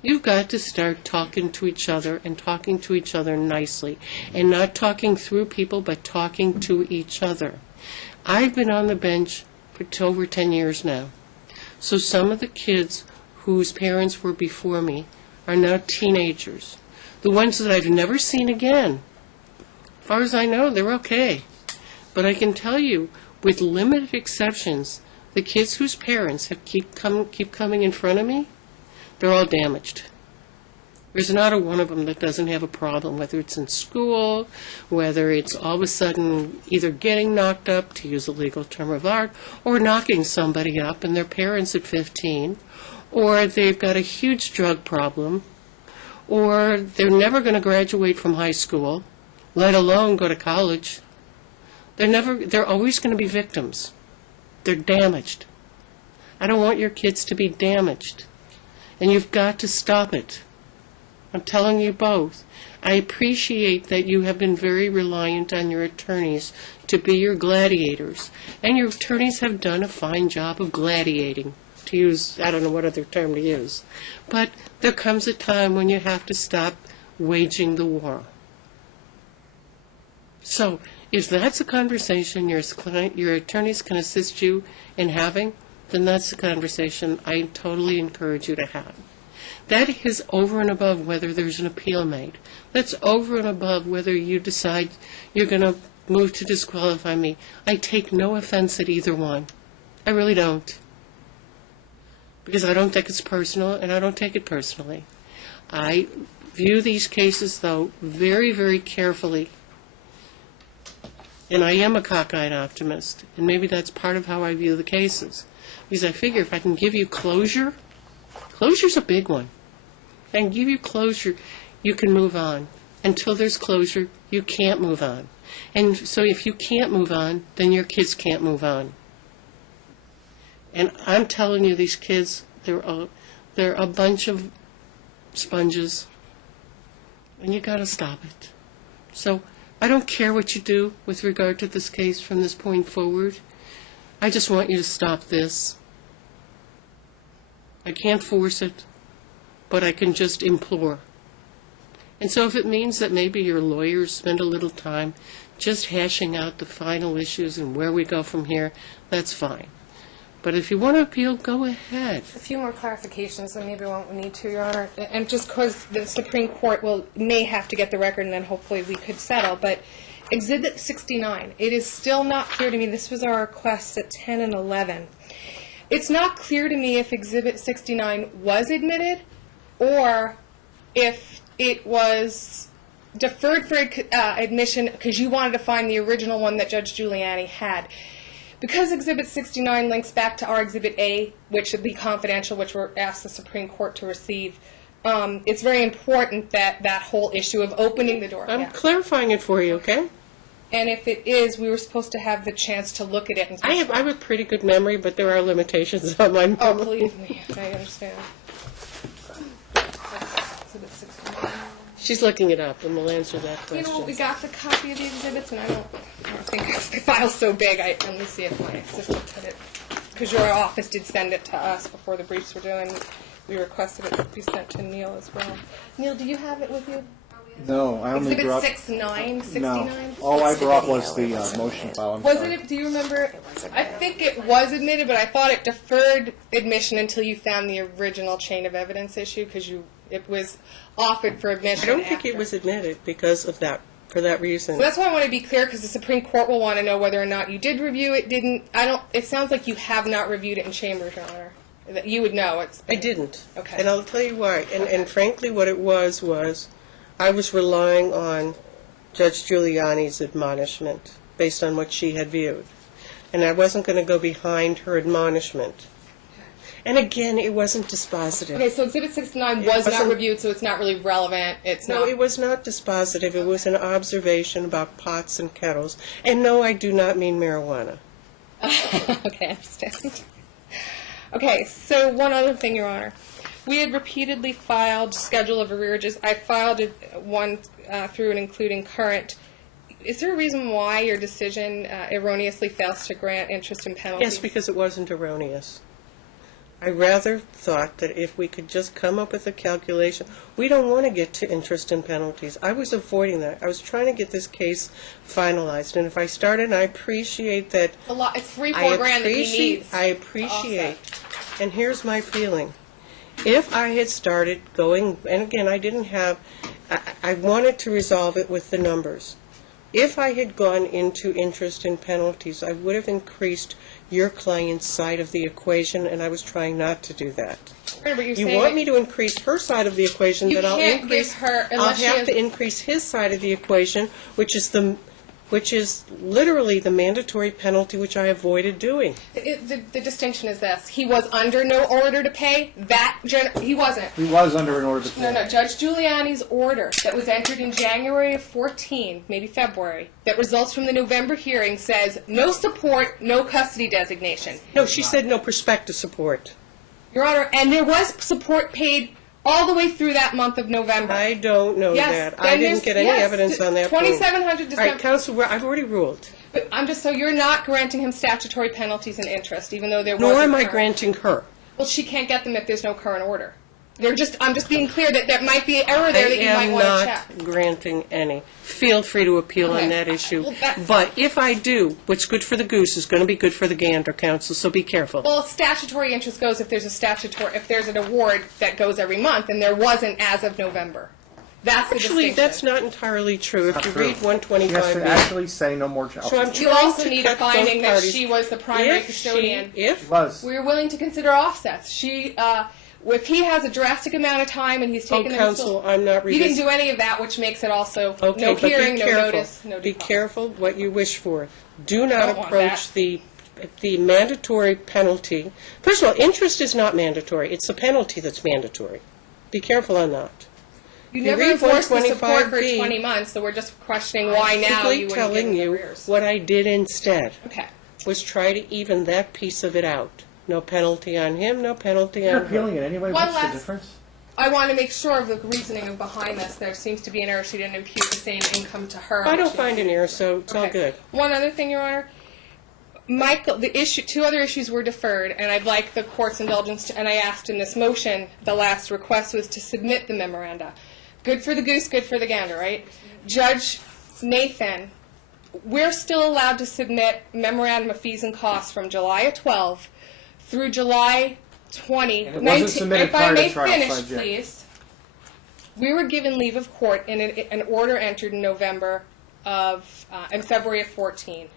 you've got to start talking to each other and talking to each other nicely, and not talking through people, but talking to each other. I've been on the bench for over 10 years now. So some of the kids whose parents were before me are now teenagers. The ones that I've never seen again, as far as I know, they're okay. But I can tell you, with limited exceptions, the kids whose parents have keep coming in front of me, they're all damaged. There's not a one of them that doesn't have a problem, whether it's in school, whether it's all of a sudden either getting knocked up, to use a legal term of art, or knocking somebody up and their parents at 15, or they've got a huge drug problem, or they're never going to graduate from high school, let alone go to college. They're always going to be victims. They're damaged. I don't want your kids to be damaged. And you've got to stop it. I'm telling you both. I appreciate that you have been very reliant on your attorneys to be your gladiators. And your attorneys have done a fine job of gladiating, to use, I don't know what other term to use. But there comes a time when you have to stop waging the war. So, if that's a conversation your attorneys can assist you in having, then that's the conversation I totally encourage you to have. That is over and above whether there's an appeal made. That's over and above whether you decide you're going to move to disqualify me. I take no offense at either one. I really don't. Because I don't think it's personal, and I don't take it personally. I view these cases, though, very, very carefully. And I am a cockeyed optimist, and maybe that's part of how I view the cases. Because I figure if I can give you closure, closure's a big one. If I can give you closure, you can move on. Until there's closure, you can't move on. And so if you can't move on, then your kids can't move on. And I'm telling you, these kids, they're a bunch of sponges, and you got to stop it. So I don't care what you do with regard to this case from this point forward. I just want you to stop this. I can't force it, but I can just implore. And so if it means that maybe your lawyers spend a little time just hashing out the final issues and where we go from here, that's fine. But if you want to appeal, go ahead. A few more clarifications, and maybe we won't need to, Your Honor. And just because the Supreme Court may have to get the record, and then hopefully we could settle. But Exhibit 69, it is still not clear to me. This was our request at 10 and 11. It's not clear to me if Exhibit 69 was admitted or if it was deferred for admission because you wanted to find the original one that Judge Giuliani had. Because Exhibit 69 links back to our Exhibit A, which should be confidential, which we're asked the Supreme Court to receive, it's very important that that whole issue of opening the door. I'm clarifying it for you, okay? And if it is, we were supposed to have the chance to look at it. And I have a pretty good memory, but there are limitations on my memory. Oh, believe me, I understand. Exhibit 69. She's looking it up, and we'll answer that question. You know, we got the copy of the exhibits, and I don't think the file's so big. Let me see if my assistant put it, because your office did send it to us before the briefs were due, and we requested it be sent to Neil as well. Neil, do you have it with you? No, I only Exhibit brought... 69? No, all I brought was the motion file. Wasn't it, do you remember? I think it was admitted, but I thought it deferred admission until you found the original chain of evidence issue, because it was offered for admission I don't think it was admitted because of that, for that reason. So that's why I want to be clear, because the Supreme Court will want to know whether or not you did review it, didn't. It sounds like you have not reviewed it in chambers, Your Honor. That you would know. I didn't. Okay. And I'll tell you why. And frankly, what it was I was relying on Judge Giuliani's admonishment based on what she had viewed. And I wasn't going to go behind her admonishment. And again, it wasn't dispositive. Okay, so Exhibit 69 was not reviewed, so it's not really relevant. No, it was not dispositive. It was an observation about pots and kettles. And no, I do not mean marijuana. Okay, I understand. Okay, so one other thing, Your Honor. We had repeatedly filed schedule of arrearages. I filed one through and including current. Is there a reason why your decision erroneously fails to grant interest and penalties? Yes, because it wasn't erroneous. I rather thought that if we could just come up with a calculation, we don't want to get to interest and penalties. I was avoiding that. I was trying to get this case finalized, and if I started, I appreciate that. It's $3-4 grand that he needs. I appreciate, and here's my feeling. If I had started going, and again, I didn't have, I wanted to resolve it with the numbers. If I had gone into interest and penalties, I would have increased your client's side of the equation, and I was trying not to do that. You want me to increase her side of the equation, then I'll have to increase his side of the equation, which is literally the mandatory penalty, which I avoided doing. The distinction is this. He was under no order to pay. He wasn't. He was under an order to pay. No. Judge Giuliani's order that was entered in January of 14, maybe February, that results from the November hearing says no support, no custody designation. No, she said no prospective support. Your Honor, and there was support paid all the way through that month of November. I don't know that. I didn't get any evidence on that. 2,700 December. All right, counsel, I've already ruled. But so you're not granting him statutory penalties and interest, even though there was. Nor am I granting her. Well, she can't get them if there's no current order. I'm just being clear that there might be an error there that you might want to check. I am not granting any. Feel free to appeal on that issue. But if I do, what's good for the goose is going to be good for the gander, counsel, so be careful. Well, statutory interest goes if there's an award that goes every month, and there wasn't as of November. That's the distinction. Actually, that's not entirely true. If you read 125B. He has to actually say no more child support. So you also need a finding that she was the primary custodian. We're willing to consider offsets. If he has a drastic amount of time and he's taken counsel, I'm not he didn't do any of that, which makes it also no hearing, no notice, no default. Be careful what you wish for. Do not approach the mandatory penalty. First of all, interest is not mandatory. It's the penalty that's mandatory. Be careful on that. You never enforced the support for 20 months, so we're just questioning why now you wouldn't give him the arrears. What I did instead was try to even that piece of it out. No penalty on him, no penalty on her. You're appealing it anyway. What's the difference? I want to make sure of the reasoning behind this. There seems to be an error. She didn't impute the same income to her. I don't find an error, so it's all good. One other thing, Your Honor. Michael, two other issues were deferred, and I'd like the court's indulgence and I asked in this motion, the last request was to submit the memoranda. Good for the goose, good for the gander, right? Judge Nathan, we're still allowed to submit memorandum of fees and costs from July of 12 through July 20. And it wasn't submitted if I prior may to trial, finish, please. We were given leave of court in an order entered in February of 14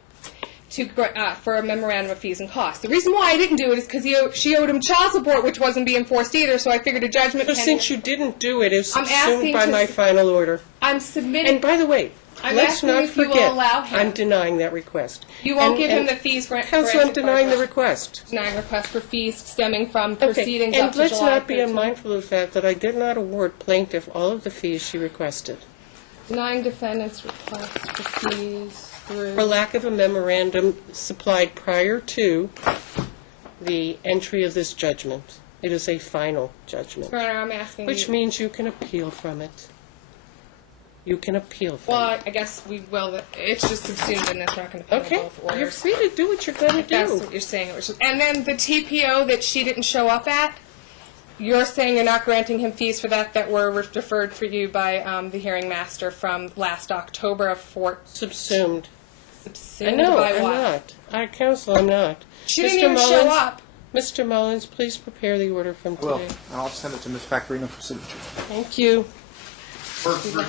for a memorandum of fees and costs. The reason why I didn't do it is because she owed him child support, which wasn't being enforced either, so I figured a judgment So since you didn't do it, it's subsumed by my final order. I'm submitting. And by the way, let's not forget, I'm denying that request. You won't give him the fees for Counsel, I'm denying the request. Denying request for fees stemming from proceedings and up to July 13. let's not be unmindful of the fact that I did not award plaintiff all of the fees she requested. Denying defendant's request for fees through... For lack of a memorandum supplied prior to the entry of this judgment. It is a final judgment. Your Honor, I'm asking which means you can appeal from it. You can appeal from it. Well, I guess we will. It's just subsumed in this. We're not going to follow both orders. You're free to do what you're going to do. That's what you're saying. And then the TPO that she didn't show up at, you're saying you're not granting him fees for that were deferred for you by the hearing master from last October of 14. Subsumed. Subsumed I know, by I'm what? not. Counsel, I'm not. She didn't even show up. Mr. Mullins, please prepare the order from today. Well, I'll send it to Ms. Factorino for signature. Thank you. Work for the